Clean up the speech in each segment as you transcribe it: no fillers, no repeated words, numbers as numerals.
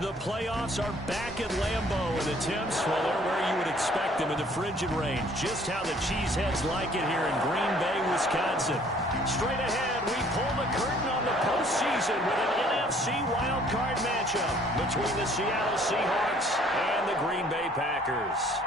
The playoffs are back at Lambeau, and the temps, well, they're where you would expect them in the frigid range. Just how the Cheeseheads like it here in Green Bay, Wisconsin. Straight ahead, we pull the curtain on the postseason with an NFC wildcard matchup between the Seattle Seahawks and the Green Bay Packers.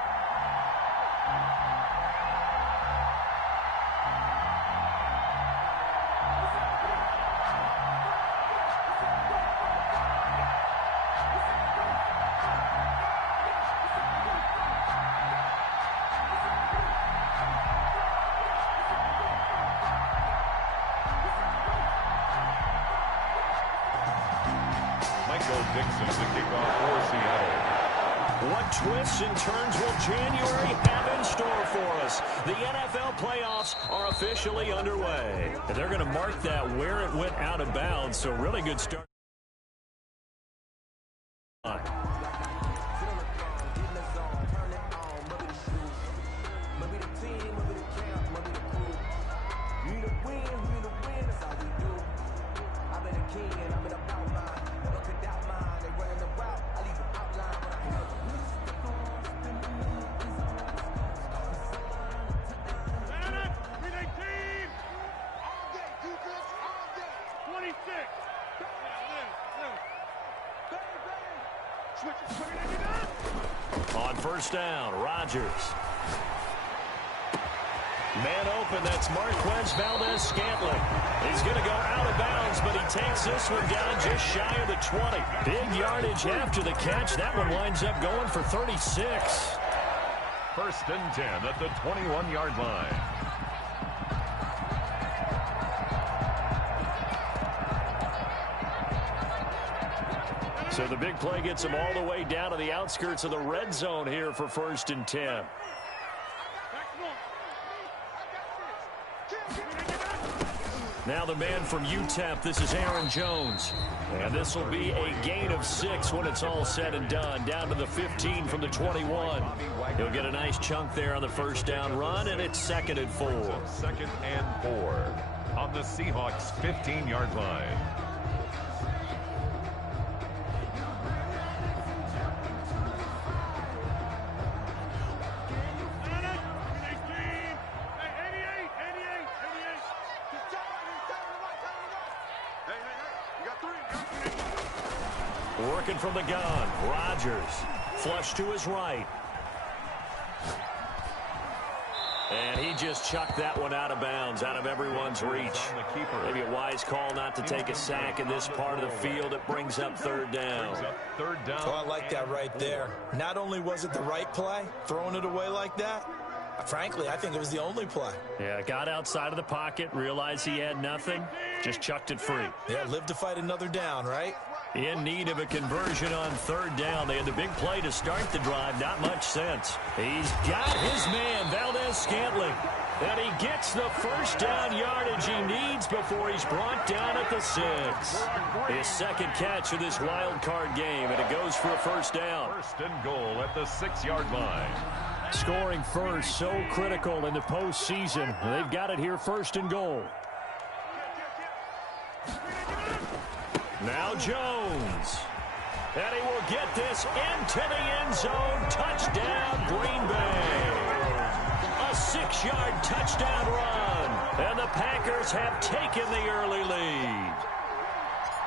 Dixon to kick off for Seattle. What twists and turns will January have in store for us? The NFL playoffs are officially underway. And they're going to mark that where it went out of bounds, so really good start. On first down, Rodgers. Man open, that's Marquez Valdez-Scantling. He's going to go out of bounds, but he takes this one down just shy of the 20. Big yardage after the catch. That one winds up going for 36. First and 10 at the 21-yard line. So the big play gets him all the way down to the outskirts of the red zone here for first and 10. Now the man from UTEP, this is Aaron Jones. And this will be a gain of 6 when it's all said and done. Down to the 15 from the 21. He'll get a nice chunk there on the first down run, and it's 2nd and 4. 2nd and 4 on the Seahawks' 15-yard line. Working from the gun, Rodgers. Flush to his right. And he just chucked that one out of bounds, out of everyone's reach. Maybe a wise call not to take a sack in this part of the field. It brings up third down. Oh, I like that right there. Not only was it the right play, throwing it away like that, frankly, I think it was the only play. Yeah, got outside of the pocket, realized he had nothing, just chucked it free. Yeah, live to fight another down, right? In need of a conversion on third down. They had the big play to start the drive. Not much sense. He's got his man, Valdez-Scantling. And he gets the first down yardage he needs before he's brought down at the 6. His second catch of this wild card game, and it goes for a first down. First and goal at the 6-yard line. Scoring first, so critical in the postseason. They've got it here, first and goal. Now Jones. And he will get this into the end zone. Touchdown, Green Bay. A 6-yard touchdown run. And the Packers have taken the early lead.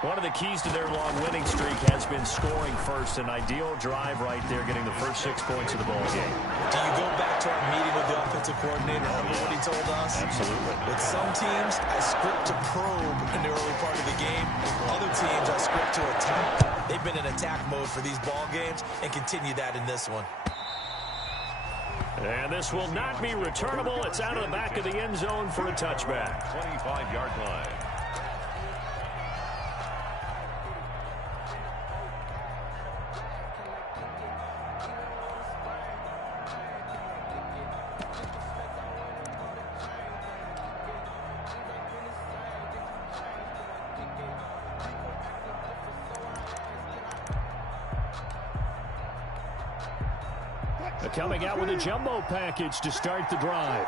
One of the keys to their long winning streak has been scoring first. An ideal drive right there, getting the first 6 points of the ball game. Do you go back to our meeting with the offensive coordinator? Remember what he told us? Absolutely. With some teams, I script to probe in the early part of the game. Other teams, I script to attack. They've been in attack mode for these ball games and continue that in this one. And this will not be returnable. It's out of the back of the end zone for a touchback. 25-yard line. Coming out with a jumbo package to start the drive.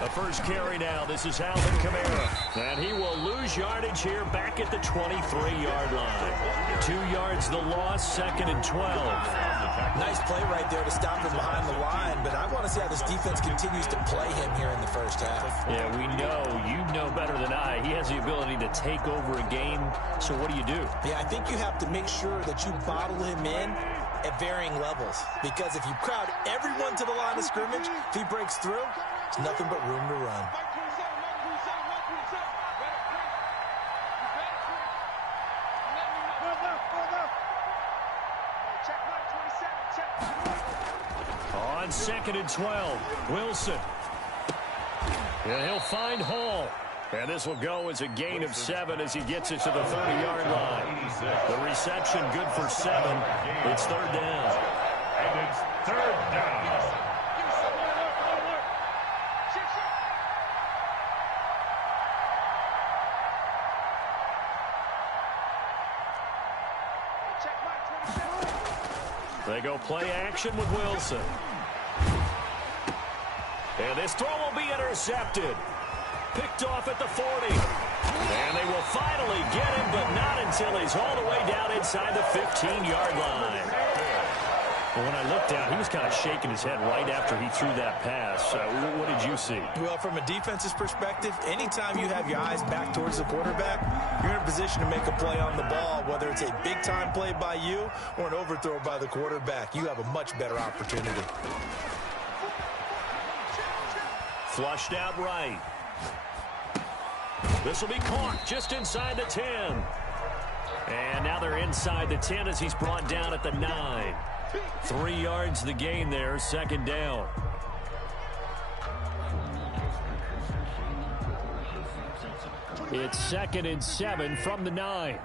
A first carry now. This is Alvin Kamara. And he will lose yardage here back at the 23-yard line. 2 yards the loss, 2nd and 12. Nice play right there to stop him behind the line, but I want to see how this defense continues to play him here in the first half. Yeah, we know. You know better than I. He has the ability to take over a game, so what do you do? Yeah, I think you have to make sure that you bottle him in at varying levels, because if you crowd everyone to the line of scrimmage, if he breaks through, there's nothing but room to run. On 2nd and 12, Wilson. And he'll find Hall. And this will go as a gain of 7 as he gets it to the 30-yard line. The reception good for 7. It's 3rd down. And it's 3rd down. They go play action with Wilson. And this throw will be intercepted. Picked off at the 40. And they will finally get him, but not until he's all the way down inside the 15-yard line. Well, when I looked down, he was kind of shaking his head right after he threw that pass. What did you see? Well, from a defense's perspective, anytime you have your eyes back towards the quarterback, you're in a position to make a play on the ball, whether it's a big-time play by you or an overthrow by the quarterback. You have a much better opportunity. Flushed out right. This will be caught just inside the 10. And now they're inside the 10 as he's brought down at the 9. 3 yards the gain there, 2nd down. It's 2nd and 7 from the 9.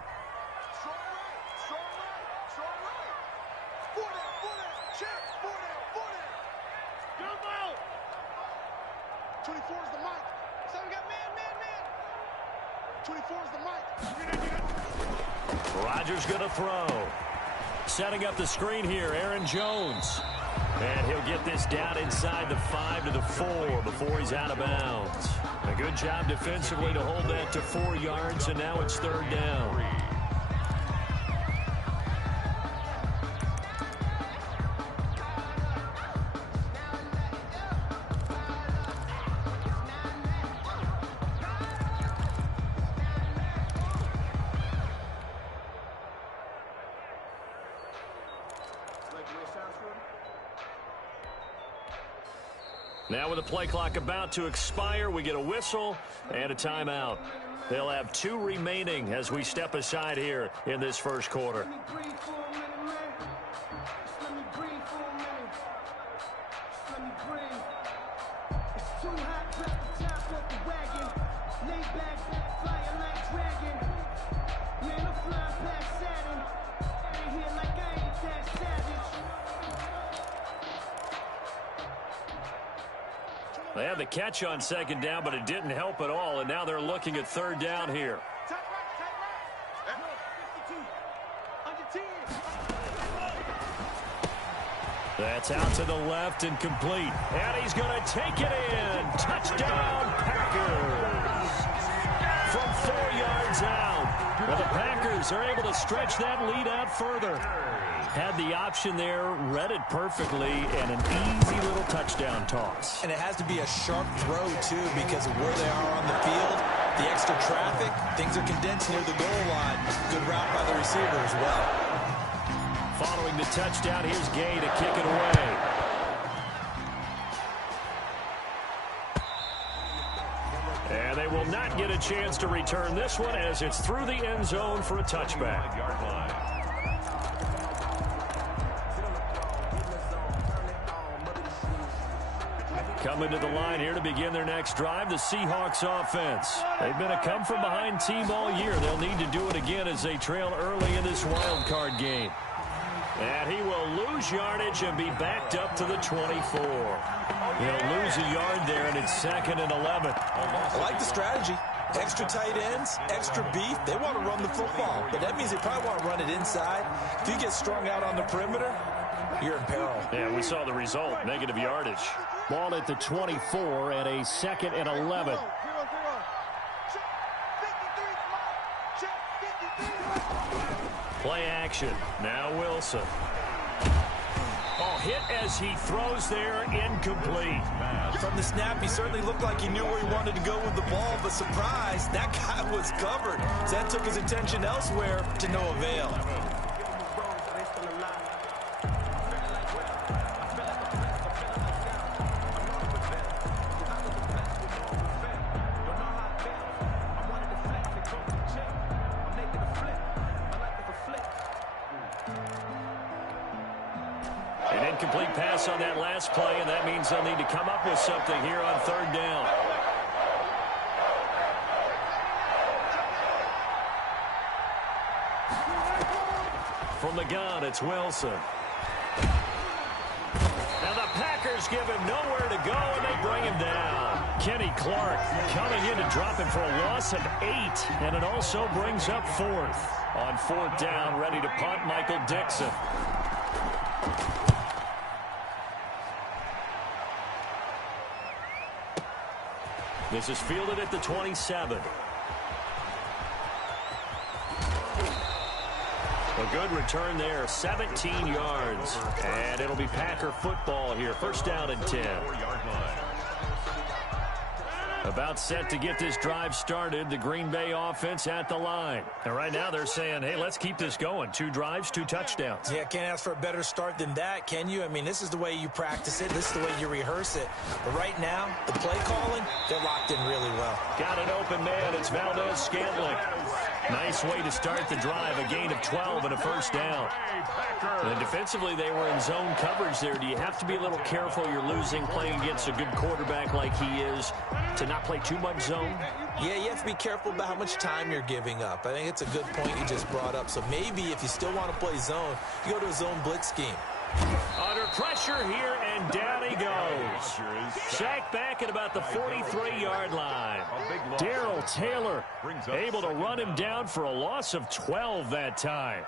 Rodgers going to throw. Setting up the screen here, Aaron Jones. And he'll get this down inside the 5 to the 4 before he's out of bounds. A good job defensively to hold that to 4 yards, and now it's 3rd down. Now with the play clock about to expire, we get a whistle and a timeout. They'll have 2 remaining as we step aside here in this first quarter. They had the catch on 2nd down, but it didn't help at all, and now they're looking at 3rd down here. That's out to the left and complete. And he's going to take it in. Touchdown, Packers. From 4 yards out. Well, the Packers are able to stretch that lead out further. Had the option there, read it perfectly, and an easy little touchdown toss. And it has to be a sharp throw, too, because of where they are on the field. The extra traffic, things are condensed near the goal line. Good route by the receiver as well. Following the touchdown, here's Gay to kick it away. And they will not get a chance to return this one as it's through the end zone for a touchback. Coming to the line here to begin their next drive, the Seahawks offense. They've been a come-from-behind team all year. They'll need to do it again as they trail early in this wild card game. And he will lose yardage and be backed up to the 24. He'll lose a yard there, and it's 2nd and 11. I like the strategy. Extra tight ends, extra beef. They want to run the football, but that means they probably want to run it inside. If you get strung out on the perimeter, you're in peril. Yeah, we saw the result, negative yardage. Ball at the 24 and a 2nd and 11. Play action. Now Wilson. Oh, hit as he throws there, incomplete. From the snap, he certainly looked like he knew where he wanted to go with the ball, but surprise, that guy was covered. So that took his attention elsewhere to no avail. An incomplete pass on that last play, and that means they'll need to come up with something here on 3rd down. From the gun, it's Wilson. Now the Packers give him nowhere to go, and they bring him down. Kenny Clark coming in to drop him for a loss of 8, and it also brings up 4th. On 4th down, ready to punt, Michael Dixon. This is fielded at the 27. A good return there, 17 yards. And it'll be Packer football here. 1st down and 10. About set to get this drive started. The Green Bay offense at the line. And right now they're saying, hey, let's keep this going. 2 drives, 2 touchdowns. Yeah, can't ask for a better start than that, can you? I mean, this is the way you practice it. This is the way you rehearse it. But right now, the play calling, they're locked in really well. Got an open man. It's Valdez-Scantling. Nice way to start the drive. A gain of 12 and a 1st down. And defensively, they were in zone coverage there. Do you have to be a little careful? You're losing playing against a good quarterback like he is to not play too much zone? Yeah, you have to be careful about how much time you're giving up. I think it's a good point you just brought up. So maybe if you still want to play zone, you go to a zone blitz scheme. Under pressure here, and down he goes. Sacked back at about the 43-yard line. Darrell Taylor able to run him down for a loss of 12 that time.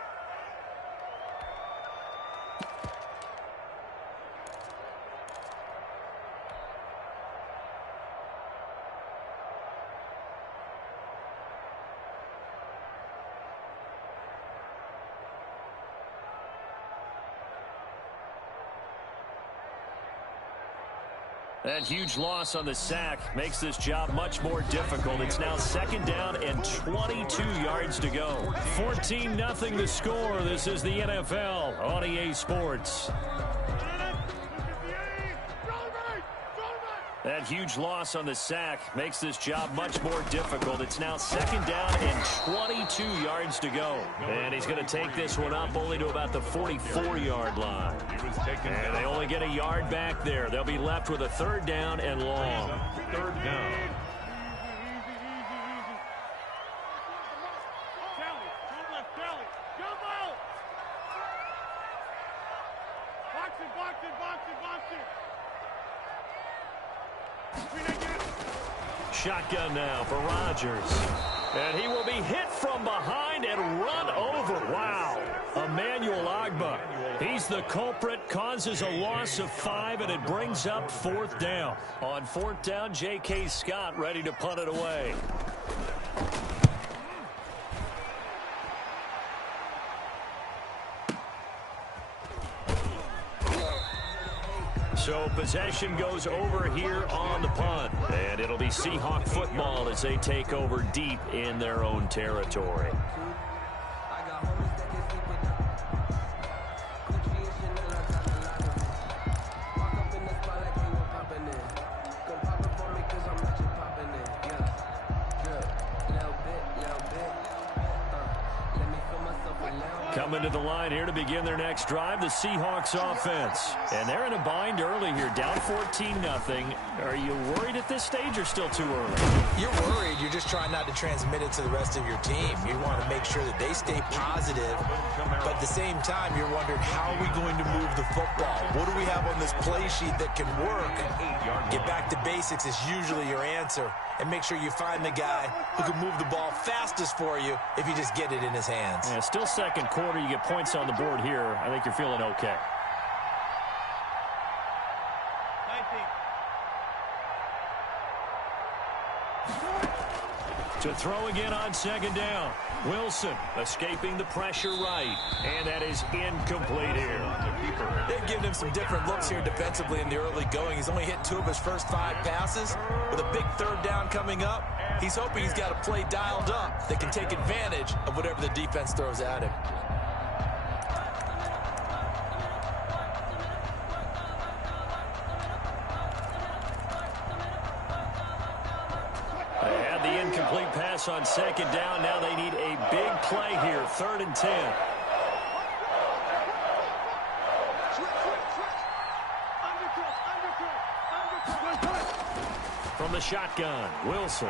That huge loss on the sack makes this job much more difficult. It's now 2nd down and 22 yards to go. 14-0 the score. This is the NFL on EA Sports. That huge loss on the sack makes this job much more difficult. It's now 2nd down and 22 yards to go. And he's going to take this one up only to about the 44-yard line. And they only get a yard back there. They'll be left with a 3rd down and long. 3rd down. Shotgun now for Rodgers. And he will be hit from behind and run over. Wow. Emmanuel Ogbah. He's the culprit, causes a loss of 5, and it brings up 4th down. On 4th down, J.K. Scott ready to punt it away. So possession goes over here on the punt. And it'll be Seahawk football as they take over deep in their own territory. Coming to the line here to begin their next drive, the Seahawks offense. And they're in a bind early here, down 14-0. Are you worried at this stage or still too early? You're worried. You're just trying not to transmit it to the rest of your team. You want to make sure that they stay positive. But at the same time, you're wondering, how are we going to move the football? What do we have on this play sheet that can work? Get back to basics is usually your answer. And make sure you find the guy who can move the ball fastest for you if you just get it in his hands. Yeah, still second quarter. You get points on the board here. I think you're feeling okay. 19. To throw again on second down. Wilson escaping the pressure right. And that is incomplete here. They've given him some different looks here defensively in the early going. He's only hit 2 of his first 5 passes. With a big third down coming up, he's hoping he's got a play dialed up that can take advantage of whatever the defense throws at him. Incomplete pass on second down. Now they need a big play here. 3rd and 10. From the shotgun, Wilson.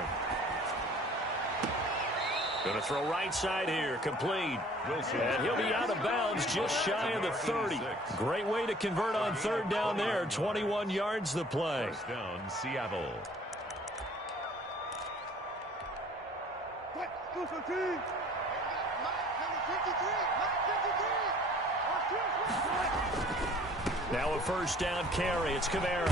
Going to throw right side here. Complete. Wilson. And he'll be out of bounds just shy of the 30. Great way to convert on 3rd down there. 21 yards the play. First down, Seattle. Now a first down carry. It's Kamara.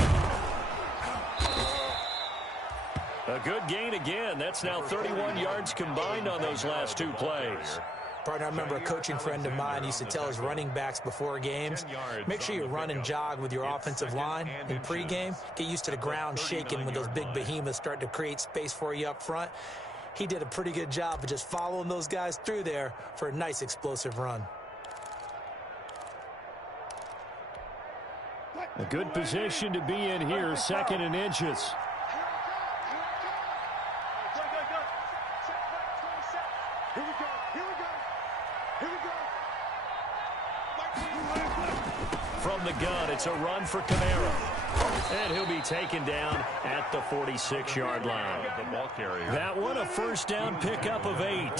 A good gain again. That's now 31 yards combined on those last 2 plays. Partner, I remember a coaching friend of mine used to tell his running backs before games, make sure you run and jog with your offensive line in pregame. Get used to the ground shaking when those big behemoths start to create space for you up front. He did a pretty good job of just following those guys through there for a nice explosive run. A good position to be in here, 2nd and inches. From the gun, it's a run for Kamara. And he'll be taken down at the 46-yard line. That one, a first down pickup of 8.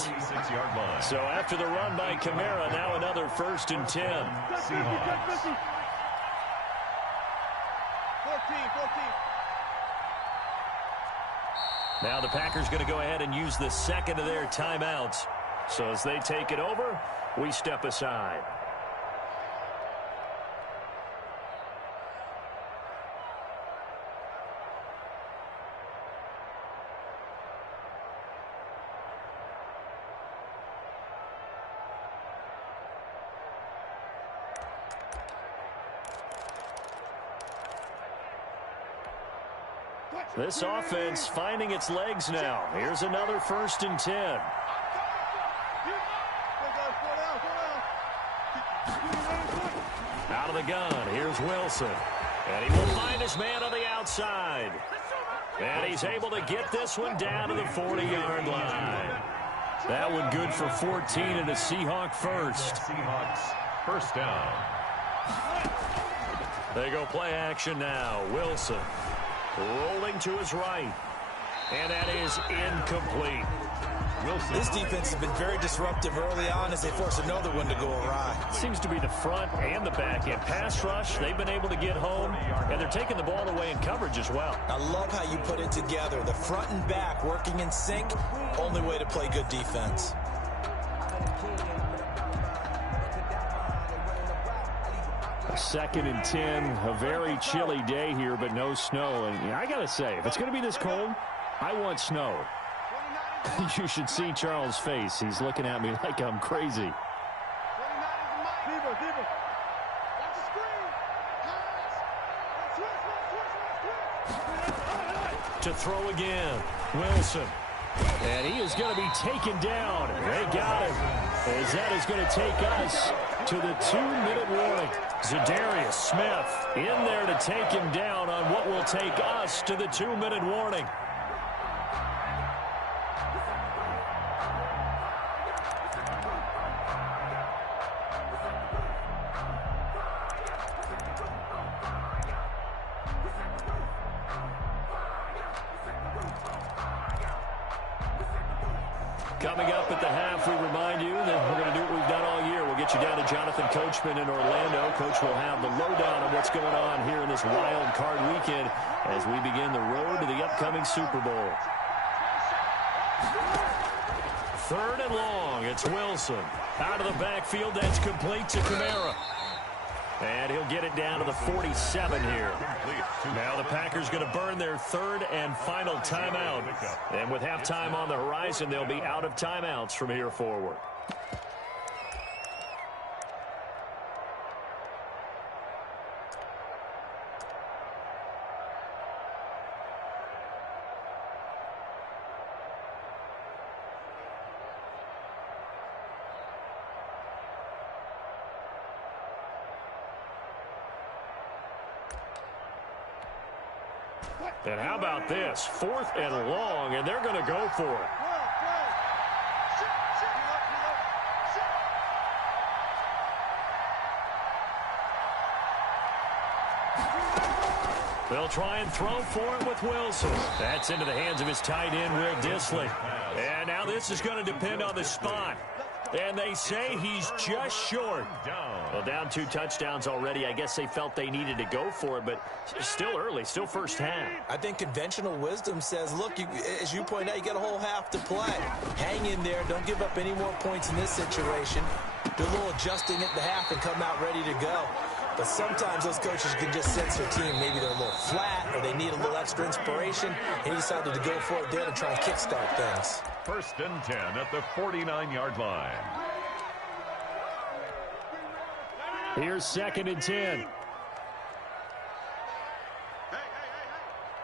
So after the run by Kamara, now another 1st and 10. Seahawks. 14. Now the Packers going to go ahead and use the 2nd of their timeouts. So as they take it over, we step aside. This offense finding its legs now. Here's another 1st and 10. Out of the gun, here's Wilson. And he will find his man on the outside. And he's able to get this one down to the 40-yard line. That one good for 14 and a Seahawk first. Seahawks first down. They go play action now. Wilson rolling to his right. And that is incomplete. Wilson. This defense has been very disruptive early on as they force another one to go awry. Seems to be the front and the back end. Pass rush, they've been able to get home, and they're taking the ball away in coverage as well. I love how you put it together. The front and back working in sync, only way to play good defense. A 2nd and 10, a very chilly day here, but no snow. And I got to say, if it's going to be this cold, I want snow. You should see Charles' face. He's looking at me like I'm crazy. To throw again, Wilson. And he is going to be taken down. They got him. As that is going to take us to the 2-minute warning. Za'Darius Smith in there to take him down on what will take us to the 2-minute warning. Coming up at the half, we remind you that we're going to do what we've done all year. We'll get you down to Jonathan Coachman in Orlando. Coach will have the lowdown on what's going on here in this wild card weekend as we begin the road to the upcoming Super Bowl. 3rd and long. It's Wilson. Out of the backfield, that's complete to Kamara. And he'll get it down to the 47 here. Now the Packers going to burn their third and final timeout. And with halftime on the horizon, they'll be out of timeouts from here forward. And how about this? 4th and long, and they're going to go for it. They'll try and throw for it with Wilson. That's into the hands of his tight end, Will Dissly. And now this is going to depend on the spot. And they say he's just short. Well, down 2 touchdowns already. I guess they felt they needed to go for it, but still early, still first half. I think conventional wisdom says, look, as you point out, you got a whole half to play. Hang in there. Don't give up any more points in this situation. Do a little adjusting at the half and come out ready to go. But sometimes those coaches can just sense their team. Maybe they're a little flat or they need a little extra inspiration. And he decided to go for it there to try and kickstart things. 1st and 10 at the 49-yard line. Here's 2nd and 10. Hey.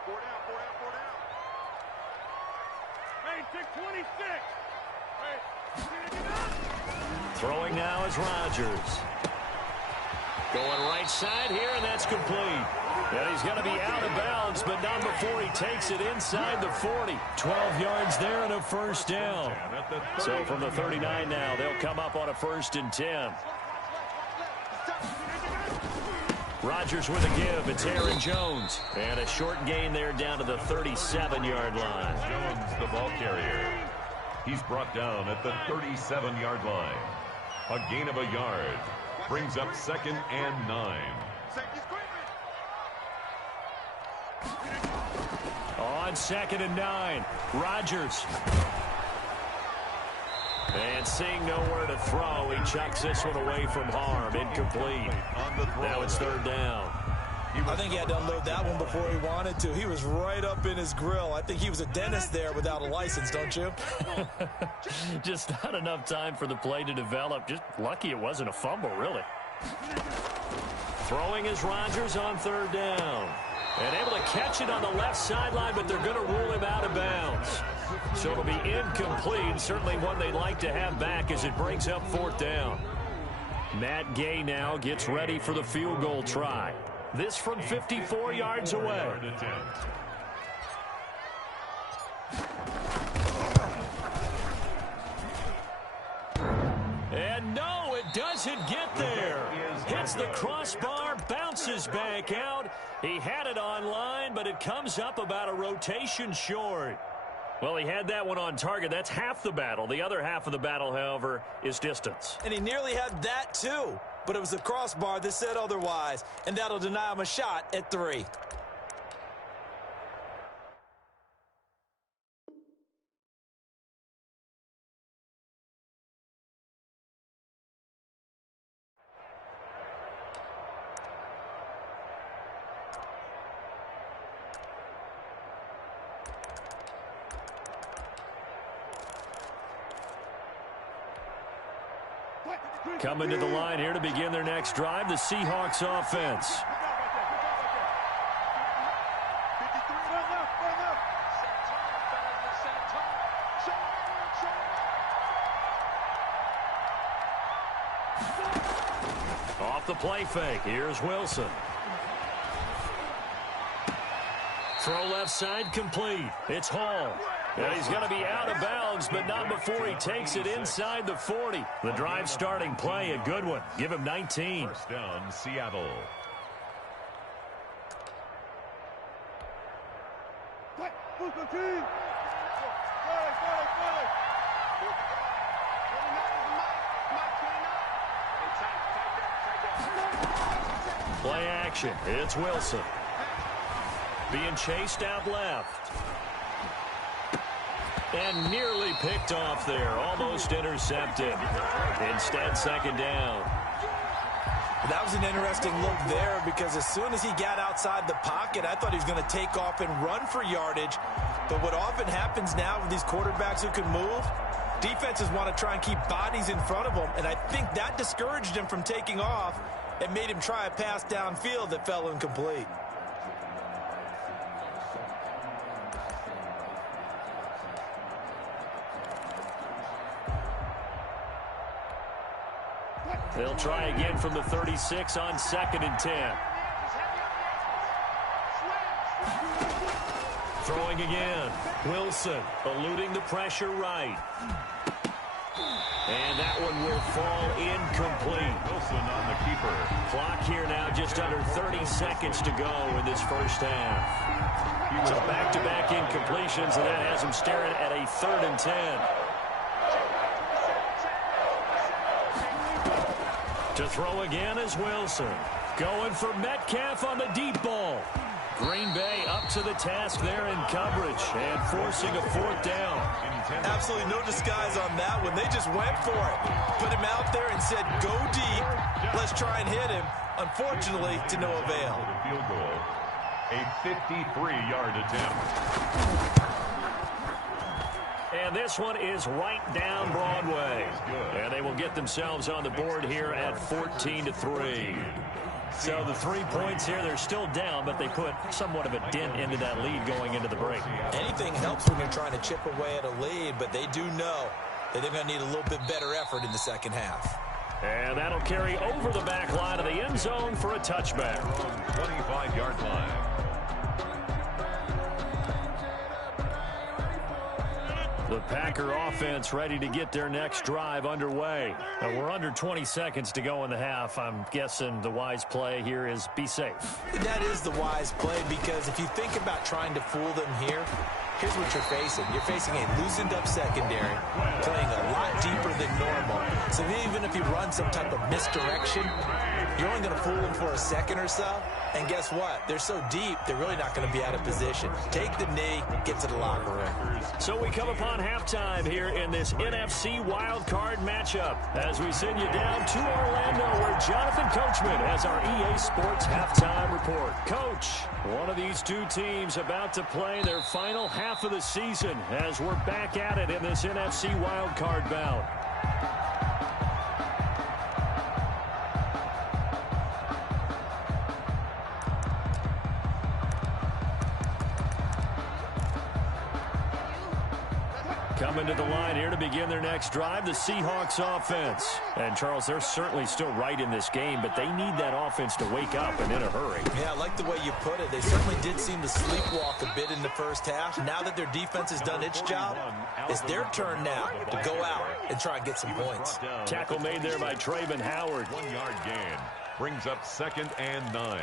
4 down. Hey, 626. Throwing now is Rodgers. Going right side here, and that's complete. And he's going to be out of bounds, but not before he takes it inside the 40. 12 yards there and a first down. So from the 39 now, they'll come up on a 1st and 10. Rodgers with a give. It's Aaron Jones. And a short gain there down to the 37-yard line. Jones, the ball carrier. He's brought down at the 37-yard line. A gain of a yard. Brings up 2nd and 9. On 2nd and 9, Rodgers. And seeing nowhere to throw, he chucks this one away from harm. Incomplete. Now it's 3rd down. I think he had to unload that one before he wanted to. He was right up in his grill. I think he was a dentist there without a license, don't you? Just not enough time for the play to develop. Just lucky it wasn't a fumble, really. Throwing is Rodgers on 3rd down. And able to catch it on the left sideline, but they're going to rule him out of bounds. So it'll be incomplete. Certainly one they'd like to have back as it brings up 4th down. Matt Gay now gets ready for the field goal try. This from 54 yards away. And no, it doesn't get there. Hits the crossbar, bounces back out. He had it on line, but it comes up about a rotation short. Well, he had that one on target. That's half the battle. The other half of the battle, however, is distance. And he nearly had that, too. But it was the crossbar that said otherwise, and that'll deny him a shot at 3. Coming to the line here to begin their next drive, the Seahawks offense. Off the play fake, here's Wilson. Throw left side complete. It's Hall. And he's going to be out of bounds, but not before he takes it inside the 40. The drive starting play, a good one. Give him 19. 1st down, Seattle. Play action. It's Wilson. Being chased out left. And nearly picked off there. Almost intercepted. Instead, 2nd down. That was an interesting look there because as soon as he got outside the pocket, I thought he was going to take off and run for yardage. But what often happens now with these quarterbacks who can move, defenses want to try and keep bodies in front of them, and I think that discouraged him from taking off and made him try a pass downfield that fell incomplete. They'll try again from the 36 on 2nd and 10. Throwing again. Wilson eluding the pressure right. And that one will fall incomplete. Wilson on the keeper. Clock here now just under 30 seconds to go in this first half. So back-to-back incompletions, and that has him staring at a 3rd and 10. To throw again is Wilson. Going for Metcalf on the deep ball. Green Bay up to the task there in coverage and forcing a 4th down. Absolutely no disguise on that one. They just went for it. Put him out there and said, go deep. Let's try and hit him. Unfortunately, to no avail. Field goal. A 53-yard attempt. And this one is right down Broadway. And they will get themselves on the board here at 14-3. So the 3 points here, they're still down, but they put somewhat of a dent into that lead going into the break. Anything helps when you're trying to chip away at a lead, but they do know that they're going to need a little bit better effort in the second half. And that'll carry over the back line of the end zone for a touchback. 25-yard line. The Packer offense ready to get their next drive underway. We're under 20 seconds to go in the half. I'm guessing the wise play here is be safe. That is the wise play because if you think about trying to fool them here, here's what you're facing. You're facing a loosened up secondary, playing a lot deeper than normal. So even if you run some type of misdirection, you're only going to fool them for a second or so. And guess what? They're so deep, they're really not going to be out of position. Take the knee, get to the locker room. So we come upon halftime here in this NFC wildcard matchup as we send you down to Orlando where Jonathan Coachman has our EA Sports halftime report. Coach, one of these two teams about to play their final half of the season as we're back at it in this NFC wildcard bout. Coming to the line here to begin their next drive, the Seahawks offense. And, Charles, they're certainly still right in this game, but they need that offense to wake up and in a hurry. Yeah, I like the way you put it. They certainly did seem to sleepwalk a bit in the first half. Now that their defense has done its job, it's their turn now to go out and try and get some points. Tackle made there by Trayvon Howard. 1-yard gain brings up 2nd and 9.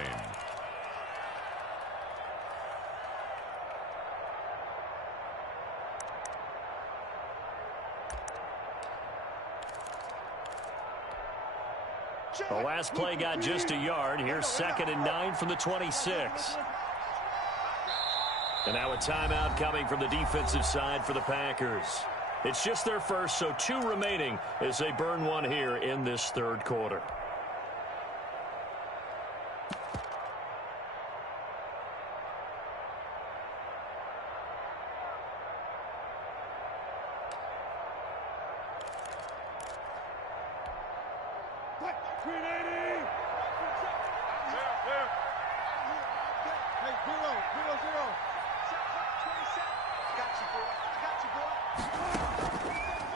The last play got just a yard. Here's 2nd and 9 from the 26. And now a timeout coming from the defensive side for the Packers. It's just their first, so 2 remaining as they burn one here in this 3rd quarter.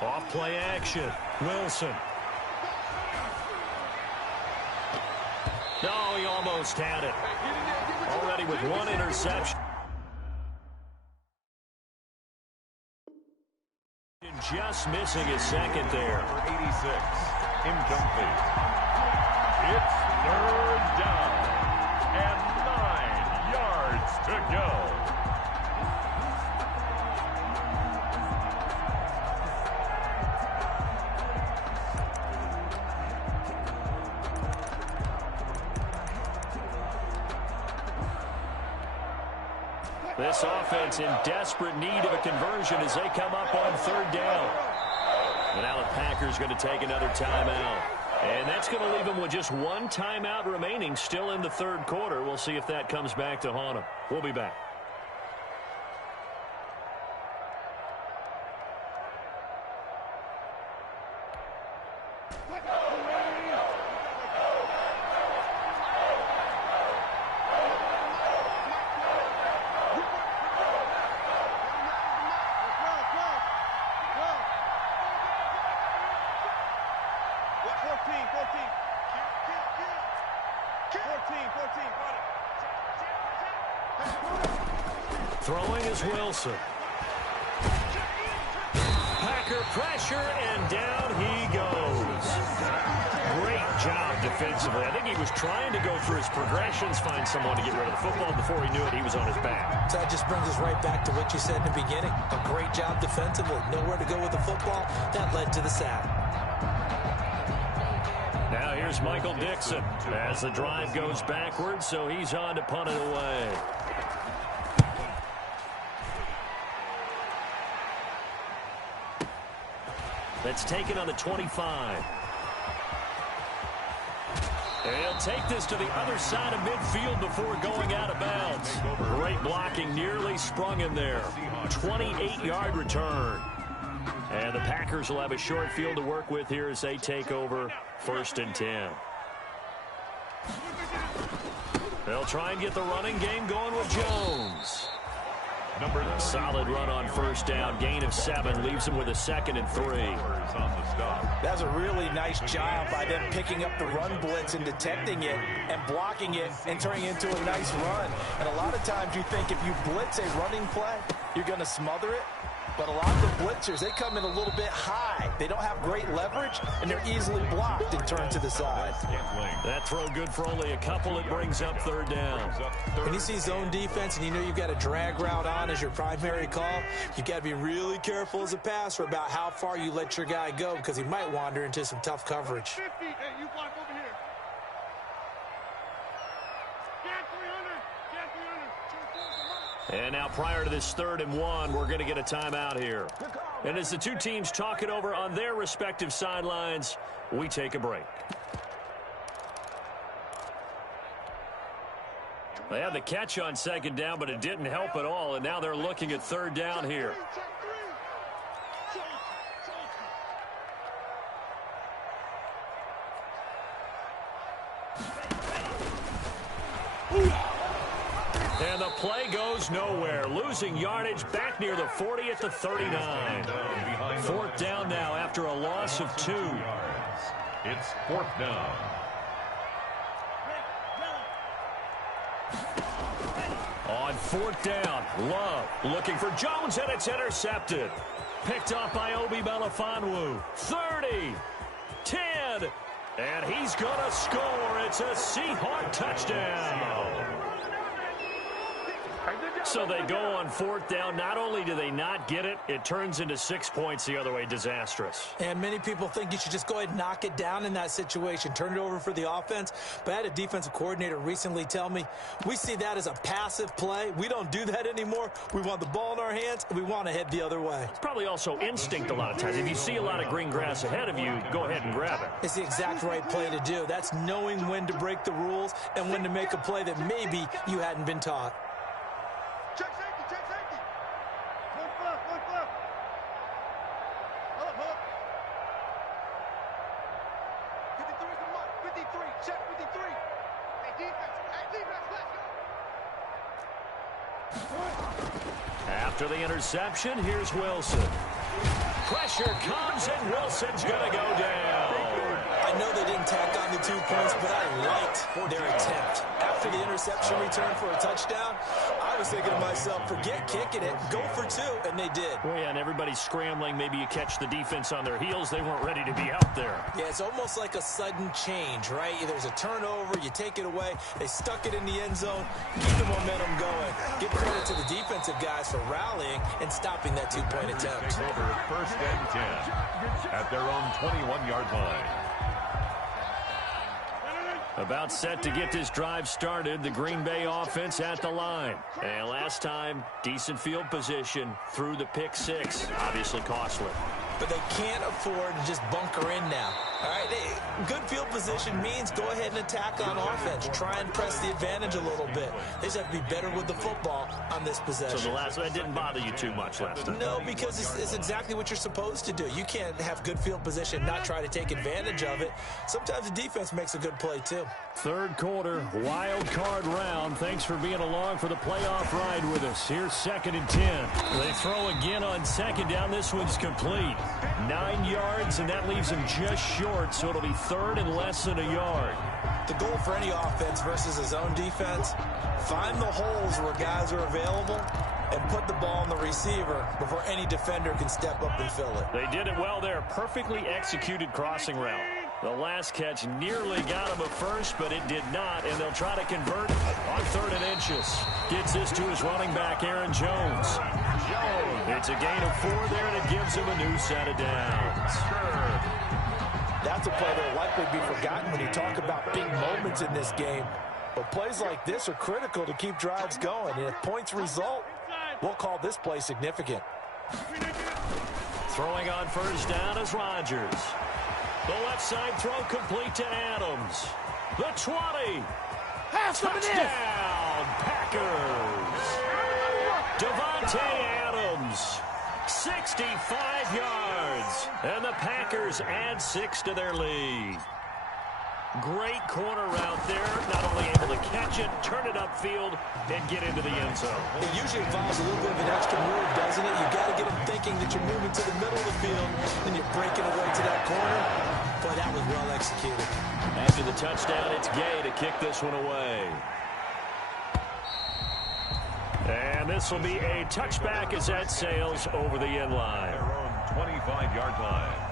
Off-play action. Wilson. No, he almost had it. Already with 1 interception. Just missing his 2nd there. 86. Incomplete. It's 3rd down. And 9 yards to go. This offense in desperate need of a conversion as they come up on 3rd down. And now the Packers going to take another timeout. And that's going to leave them with just one timeout remaining still in the third quarter. We'll see if that comes back to haunt them. We'll be back. Throwing is Wilson. Packer pressure, and down he goes. Great job defensively. I think he was trying to go through his progressions, find someone to get rid of the football. Before he knew it, he was on his back. So that just brings us right back to what you said in the beginning. A great job defensively. Nowhere to go with the football. That led to the sack. Now here's Michael Dixon as the drive goes backwards, so he's on to punt it away. That's taken on the 25. He'll take this to the other side of midfield before going out of bounds. Great blocking, nearly sprung him there. 28-yard return. And the Packers will have a short field to work with here as they take over 1st and 10. They'll try and get the running game going with Jones. Solid run on 1st down. Gain of 7 leaves him with a 2nd and 3. That's a really nice job by them picking up the run blitz and detecting it and blocking it and turning it into a nice run. And a lot of times you think if you blitz a running play, you're going to smother it. But a lot of the blitzers, they come in a little bit high. They don't have great leverage, and they're easily blocked and turned to the side. That throw good for only a couple. It brings up 3rd down. When you see zone defense and you know you've got a drag route on as your primary call, you've got to be really careful as a passer about how far you let your guy go because he might wander into some tough coverage. 50. Hey, you block over here. Get 300. Get 300. And now prior to this 3rd and 1, we're going to get a timeout here. And as the two teams talk it over on their respective sidelines, we take a break. They had the catch on 2nd down, but it didn't help at all, and now they're looking at 3rd down here. And the play goes nowhere. Losing yardage back near the 40 at the 39. 4th down now after a loss of 2. It's 4th down. On 4th down, Love looking for Jones, and it's intercepted. Picked off by Obi Melifonwu. 30, 10, and he's going to score. It's a Seahawk touchdown. So they go on 4th down. Not only do they not get it, it turns into 6 points the other way. Disastrous. And many people think you should just go ahead and knock it down in that situation. Turn it over for the offense. But I had a defensive coordinator recently tell me, we see that as a passive play. We don't do that anymore. We want the ball in our hands, and we want to head the other way. It's probably also instinct a lot of times. If you see a lot of green grass ahead of you, go ahead and grab it. It's the exact right play to do. That's knowing when to break the rules and when to make a play that maybe you hadn't been taught. Check safety, check safety. One left, one left. Hold up. 53 is the mark. 53, check 53. Hey, defense, let's go. After the interception, here's Wilson. Pressure comes, and Wilson's going to go down. I know they didn't tack on the 2 points, but I liked their attempt. After the interception return for a touchdown, I was thinking to myself, forget kicking it, go for 2, and they did. Well, yeah, and everybody's scrambling. Maybe you catch the defense on their heels. They weren't ready to be out there. Yeah, it's almost like a sudden change, right? There's a turnover, you take it away, they stuck it in the end zone, keep the momentum going. Give credit to the defensive guys for rallying and stopping that 2-point attempt. Over 1st and 10 at their own 21-yard line. About set to get this drive started, the Green Bay offense at the line. And last time, decent field position through the pick 6, obviously costly. but they can't afford to just bunker in now. All right, good field position means go ahead and attack on offense. Try and press the advantage a little bit. They just have to be better with the football on this possession. So the last one didn't bother you too much last time? No, because it's exactly what you're supposed to do. You can't have good field position, not try to take advantage of it. Sometimes the defense makes a good play, too. Third quarter, wild card round. Thanks for being along for the playoff ride with us. Here's 2nd and 10. They throw again on 2nd down. This one's complete. 9 yards, and that leaves them just short, so it'll be 3rd and less than a yard. The goal for any offense versus a zone defense, find the holes where guys are available and put the ball on the receiver before any defender can step up and fill it. They did it well there. Perfectly executed crossing route. The last catch nearly got him a first, but it did not, and they'll try to convert on 3rd and inches. Gets this to his running back, Aaron Jones. It's a gain of 4 there, and it gives him a new set of downs. That's a play that will likely be forgotten when you talk about big moments in this game. But plays like this are critical to keep drives going, and if points result, we'll call this play significant. Throwing on 1st down is Rodgers. The left side throw complete to Adams. The 20. Touchdown, Packers. Davante Adams, 65 yards. And the Packers add 6 to their lead. Great corner route there. Not only able to catch it, turn it upfield, and get into the end zone. It usually involves a little bit of an extra move, doesn't it? You've got to get them thinking that you're moving to the middle of the field, then you're breaking away to that corner. Boy, that was well executed. After the touchdown, it's Gay to kick this one away. And this will be a touchback as that sails over the end line. Their own 25-yard line.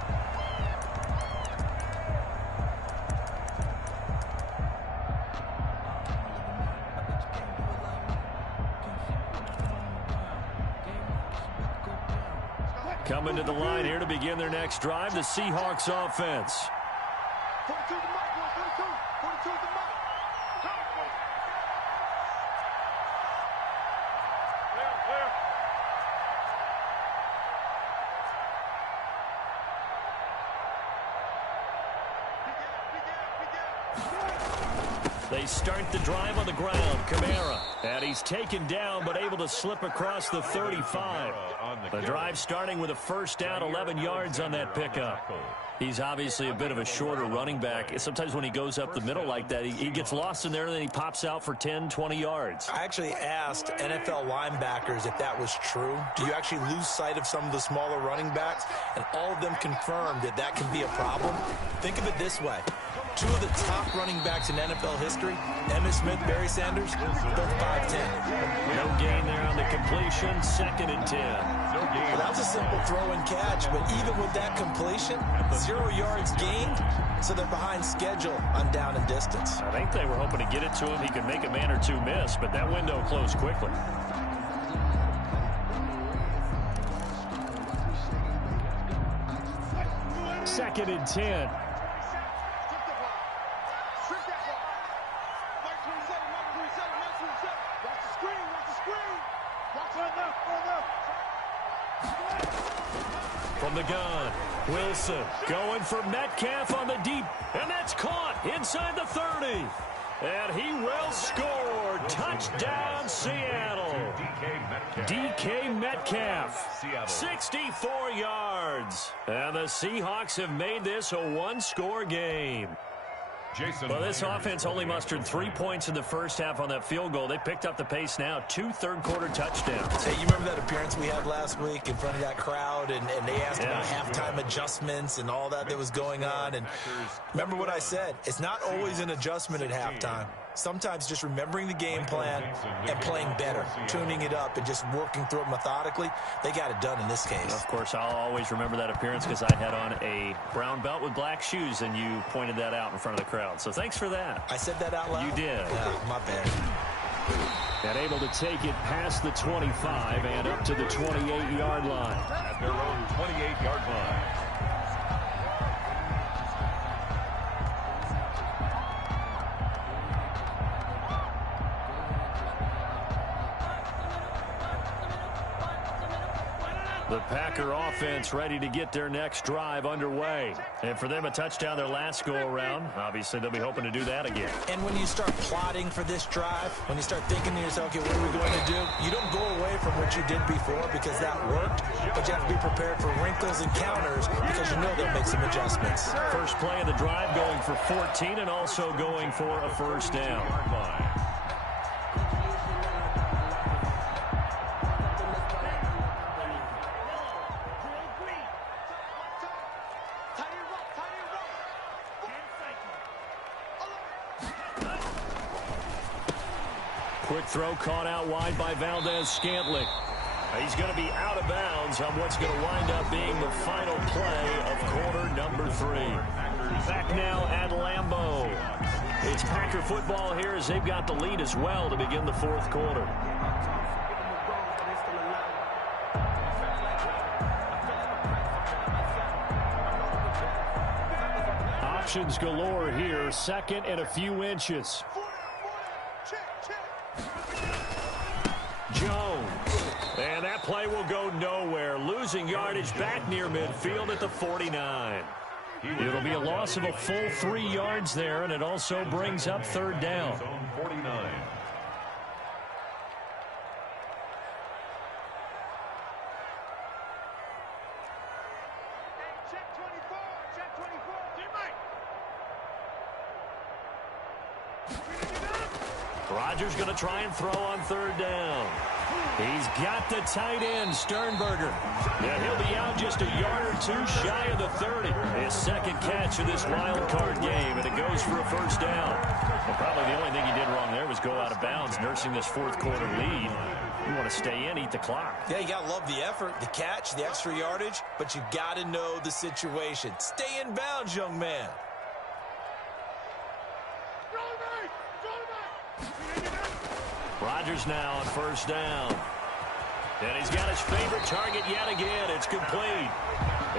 Coming to the line here to begin their next drive, the Seahawks offense. 42 to the mark, 42. 42 to the mark. Clear. They start the drive on the ground. Kamara. And he's taken down but able to slip across the 35. The drive starting with a 1st down, 11 yards on that pickup. He's obviously a bit of a shorter running back. Sometimes when he goes up the middle like that, he gets lost in there and then he pops out for 10, 20 yards. I actually asked NFL linebackers if that was true. Do you actually lose sight of some of the smaller running backs? And all of them confirmed that that can be a problem. Think of it this way. 2 of the top running backs in NFL history, Emmitt Smith, Barry Sanders, both 5'10". No gain there on the completion, 2nd and 10. Well, that was a simple throw and catch, but even with that completion, 0 yards gained, so they're behind schedule on down and distance. I think they were hoping to get it to him. He could make a man or two miss, but that window closed quickly. Second and 10. From the gun, Wilson going for Metcalf on the deep, and that's caught inside the 30. And he will score. Touchdown, Seattle. DK Metcalf, 64 yards. And the Seahawks have made this a 1-score game. Well, this offense only mustered 3 points in the first half on that field goal. They picked up the pace now. 2 third-quarter touchdowns. Hey, you remember that appearance we had last week in front of that crowd, and they asked about halftime adjustments and all that was going on. And remember what I said. It's not always an adjustment at halftime. Sometimes just remembering the game plan and playing better, tuning it up and just working through it methodically. They got it done in this case. Of course, I'll always remember that appearance because I had on a brown belt with black shoes, and you pointed that out in front of the crowd. So thanks for that. I said that out loud? You did. Yeah, my bad. And able to take it past the 25 and up to the 28-yard line. At their own 28-yard line. The The Packer offense ready to get their next drive underway. And for them, a touchdown their last go-around. Obviously, they'll be hoping to do that again. And when you start plotting for this drive, when you start thinking to yourself, okay, what are we going to do? You don't go away from what you did before because that worked, but you have to be prepared for wrinkles and counters because you know they'll make some adjustments. First play of the drive going for 14 and also going for a first down. Quick throw caught out wide by Valdez-Scantling. He's going to be out of bounds on what's going to wind up being the final play of quarter number 3. Back now at Lambeau. It's Packer football here as they've got the lead as well to begin the fourth quarter. Options galore here. Second and a few inches. Jones. And that play will go nowhere. Losing yardage back near midfield at the 49. It'll be a loss of a full 3 yards there, and it also brings up third down. 49. Check 24. Check 24. Teammate. Rodgers going to try and throw on third down. He's got the tight end, Sternberger. Yeah, he'll be out just a yard or two shy of the 30. His second catch of this wild card game, and it goes for a first down. Well, probably the only thing he did wrong there was go out of bounds, nursing this fourth quarter lead. You want to stay in, eat the clock. Yeah, you got to love the effort, the catch, the extra yardage, but you got to know the situation. Stay in bounds, young man. Rodgers now on first down. And he's got his favorite target yet again. It's complete.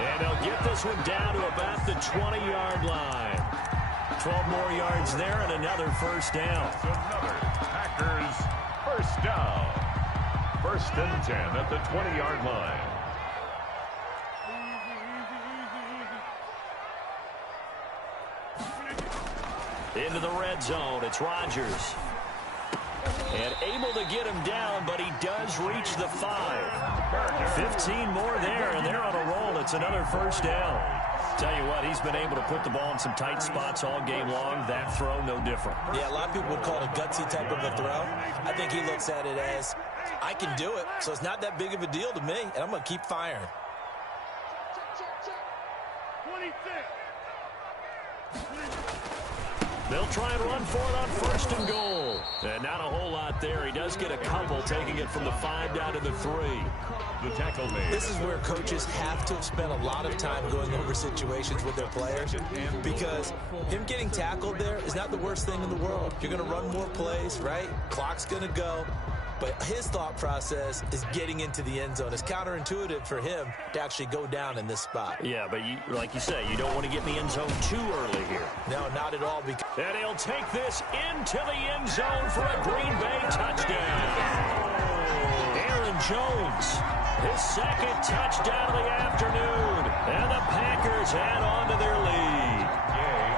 And they'll get this one down to about the 20-yard line. 12 more yards there and another first down. Another Packers first down. First and 10 at the 20-yard line. Into the red zone. It's Rodgers. And able to get him down, but he does reach the 5. 15 more there, and they're on a roll. It's another first down. Tell you what, he's been able to put the ball in some tight spots all game long. That throw, no different. Yeah, a lot of people would call it a gutsy type of a throw. I think he looks at it as, I can do it, so it's not that big of a deal to me, and I'm going to keep firing. Check. 26. They'll try and run for it on first and goal. And not a whole lot there. He does get a couple, taking it from the 5 down to the 3. The tackle made. This is where coaches have to spend a lot of time going over situations with their players, because him getting tackled there is not the worst thing in the world. You're going to run more plays, right? Clock's going to go. But his thought process is getting into the end zone. It's counterintuitive for him to actually go down in this spot. Yeah, but like you say, you don't want to get in the end zone too early here. No, not at all. And he'll take this into the end zone for a Green Bay touchdown. Aaron Jones, his second touchdown of the afternoon. And the Packers add on to their lead.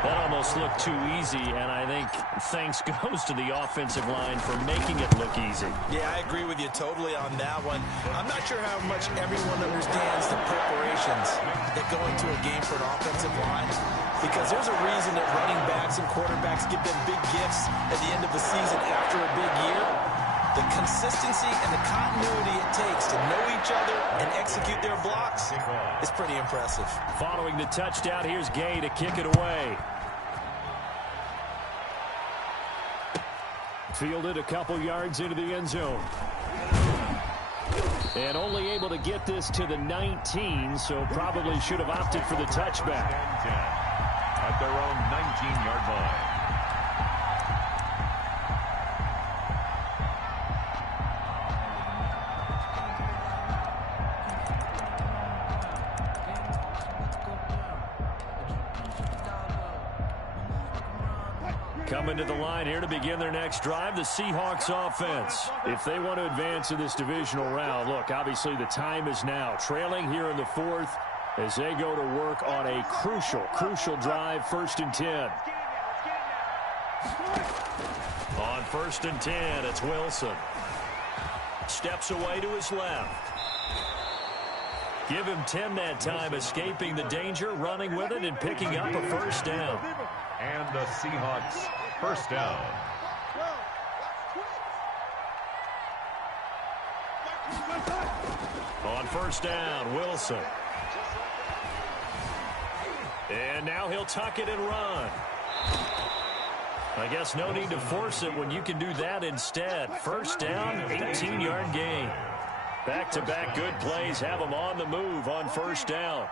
That almost looked too easy, and I think thanks goes to the offensive line for making it look easy. Yeah, I agree with you totally on that one. I'm not sure how much everyone understands the preparations that go into a game for an offensive line, because there's a reason that running backs and quarterbacks give them big gifts at the end of the season after a big year. The consistency and the continuity it takes to know each other and execute their blocks is pretty impressive. Following the touchdown, here's Gay to kick it away. Fielded a couple yards into the end zone. And only able to get this to the 19, so probably should have opted for the touchback. At their own 19-yard line. Coming to the line here to begin their next drive, the Seahawks offense. If they want to advance in this divisional round, look, obviously the time is now. Trailing here in the fourth as they go to work on a crucial drive, 1st and 10. On 1st and 10, it's Wilson. Steps away to his left. Give him 10 that time, escaping the danger, running with it, and picking up a 1st down. And the Seahawks 1st down. On 1st down, Wilson. And now he'll tuck it and run. I guess no need to force it when you can do that instead. 1st down, 18-yard gain. Back-to-back good plays have them on the move on 1st down.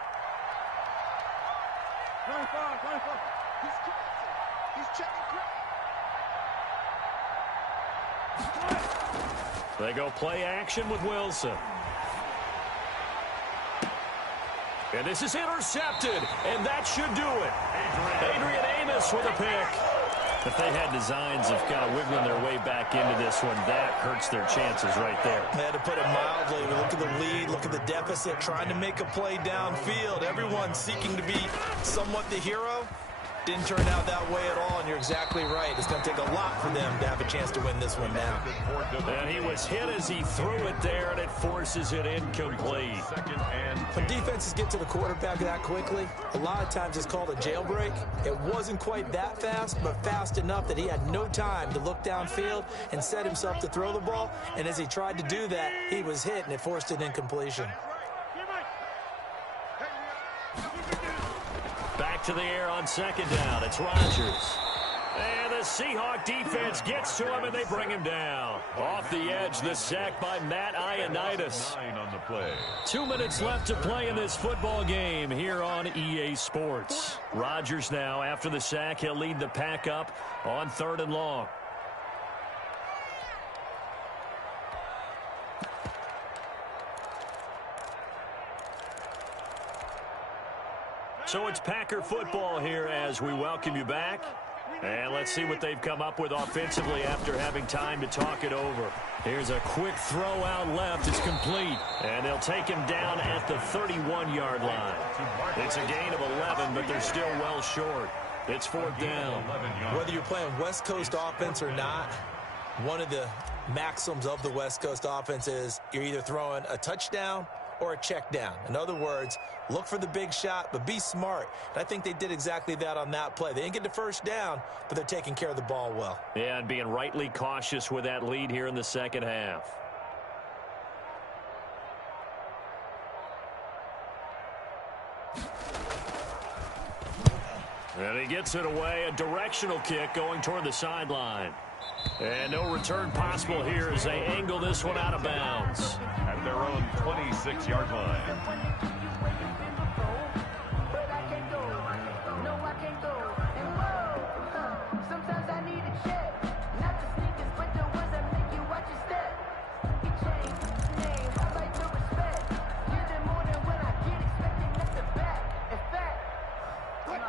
They go play action with Wilson. And this is intercepted, and that should do it. Adrian Amos with a pick. If they had designs of kind of wiggling their way back into this one, that hurts their chances right there. They had to put it mildly. Look at the lead, look at the deficit, trying to make a play downfield. Everyone seeking to be somewhat the hero. Didn't turn out that way at all, and you're exactly right. It's going to take a lot for them to have a chance to win this one now. And he was hit as he threw it there, and it forces it incomplete. When defenses get to the quarterback that quickly, a lot of times it's called a jailbreak. It wasn't quite that fast, but fast enough that he had no time to look downfield and set himself to throw the ball. And as he tried to do that, he was hit, and it forced an incompletion. Back to the air on 2nd down. It's Rodgers. And the Seahawk defense gets to him, and they bring him down. Off the edge, the sack by Matt Ioannidis. 9 on the play. 2 minutes left to play in this football game here on EA Sports. Rodgers now, after the sack, he'll lead the pack up on 3rd and long. So it's Packer football here as we welcome you back. And let's see what they've come up with offensively after having time to talk it over. Here's a quick throw out left. It's complete. And they'll take him down at the 31-yard line. It's a gain of 11, but they're still well short. It's 4th down. Whether you're playing West Coast offense or not, one of the maxims of the West Coast offense is you're either throwing a touchdown or a check down. In other words, look for the big shot, but be smart. And I think they did exactly that on that play. They didn't get the 1st down, but they're taking care of the ball well. Yeah, and being rightly cautious with that lead here in the 2nd half. And he gets it away, a directional kick going toward the sideline. And no return possible here as they angle this one out of bounds. At their own 26-yard line.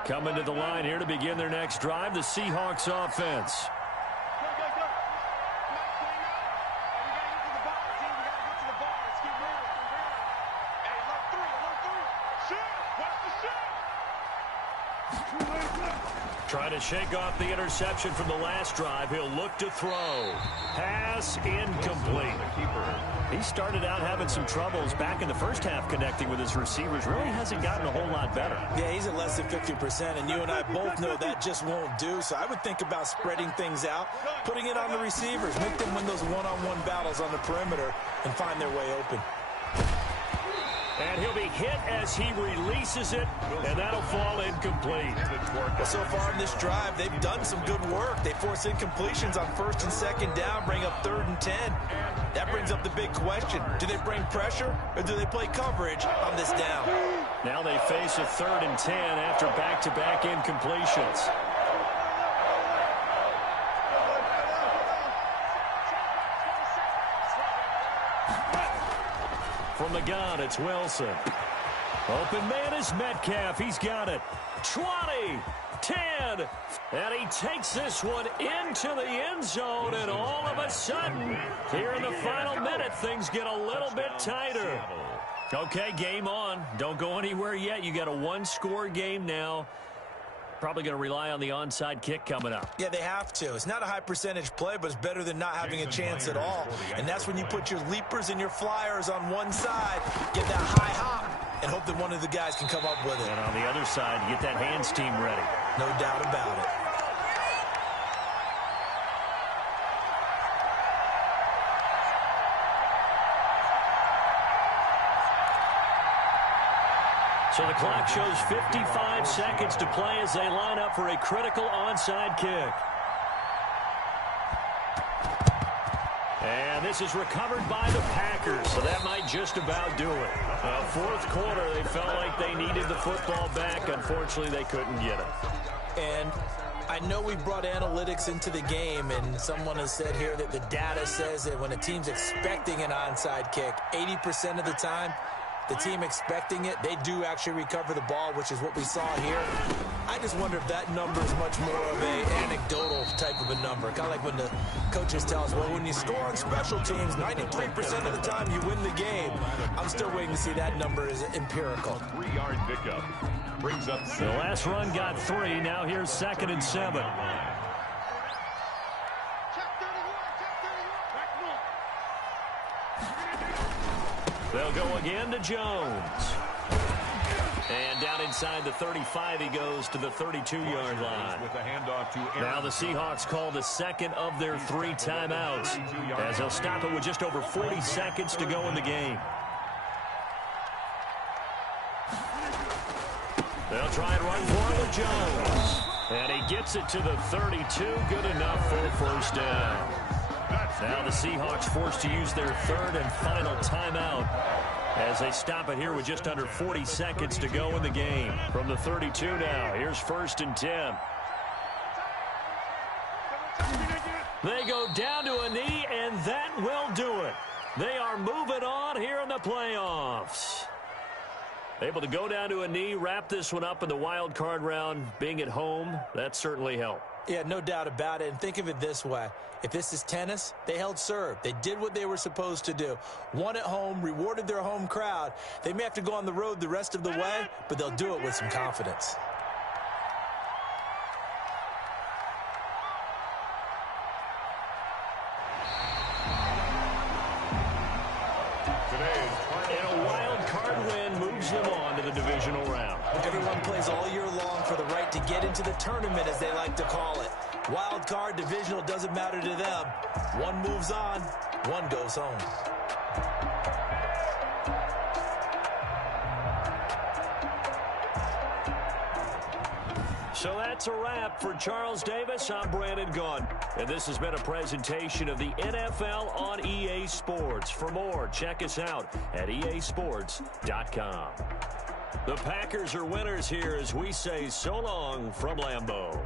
Coming to the line here to begin their next drive, the Seahawks offense. Trying to shake off the interception from the last drive. He'll look to throw. Pass incomplete. He started out having some troubles back in the 1st half connecting with his receivers. Really hasn't gotten a whole lot better. Yeah, he's at less than 50%, and you and I both know that just won't do. So I would think about spreading things out, putting it on the receivers, make them win those one-on-one battles on the perimeter and find their way open. And he'll be hit as he releases it, and that'll fall incomplete. Well, so far in this drive, they've done some good work. They force incompletions on 1st and 2nd down, bring up 3rd and 10. That brings up the big question. Do they bring pressure, or do they play coverage on this down? Now they face a 3rd and 10 after back-to-back incompletions. From the gun, it's Wilson. Open man is Metcalf. He's got it. 20, 10, and he takes this one into the end zone, and all of a sudden, here in the final minute, things get a little bit tighter. Okay, game on. Don't go anywhere yet. You got a one-score game now. Probably going to rely on the onside kick coming up. Yeah, they have to. It's not a high percentage play, but it's better than not having a chance at all. And that's when you put your leapers and your flyers on one side, get that high hop, and hope that one of the guys can come up with it. And on the other side, get that hands team ready. No doubt about it. So the clock shows 55 seconds to play as they line up for a critical onside kick. And this is recovered by the Packers, so that might just about do it. Fourth quarter, they felt like they needed the football back. Unfortunately, they couldn't get it. And I know we brought analytics into the game, and someone has said here that the data says that when a team's expecting an onside kick, 80% of the time, the team expecting it, they do actually recover the ball, which is what we saw here. I just wonder if that number is much more of an anecdotal type of a number. Kind of like when the coaches tell us, well, when you score on special teams, 93% of the time you win the game. I'm still waiting to see that number is empirical. 3-yard pickup. Brings up the last run got 3. Now here's 2nd and 7. They'll go again to Jones. And down inside the 35, he goes to the 32-yard line. With a handoff to Aaron. Now the Seahawks call the second of their 3 timeouts, as they'll stop it with just over 40 seconds to go in the game. They'll try and run for it with Jones. And he gets it to the 32. Good enough for a first down. Now the Seahawks forced to use their 3rd and final timeout as they stop it here with just under 40 seconds to go in the game. From the 32 now, here's 1st and 10. They go down to a knee, and that will do it. They are moving on here in the playoffs. Able to go down to a knee, wrap this one up in the wild card round. Being at home, that certainly helped. Yeah, no doubt about it. And think of it this way. If this is tennis, they held serve. They did what they were supposed to do. Won at home, rewarded their home crowd. They may have to go on the road the rest of the way, but they'll do it with some confidence. And a wild card win moves them on to the divisional round. Everyone plays all year long for the right to get into the tournament, as they like to call it. Wild card, divisional, doesn't matter to them. One moves on, one goes home. So that's a wrap for Charles Davis. I'm Brandon Gaudin, and this has been a presentation of the NFL on EA Sports. For more, check us out at easports.com. The Packers are winners here as we say so long from Lambeau.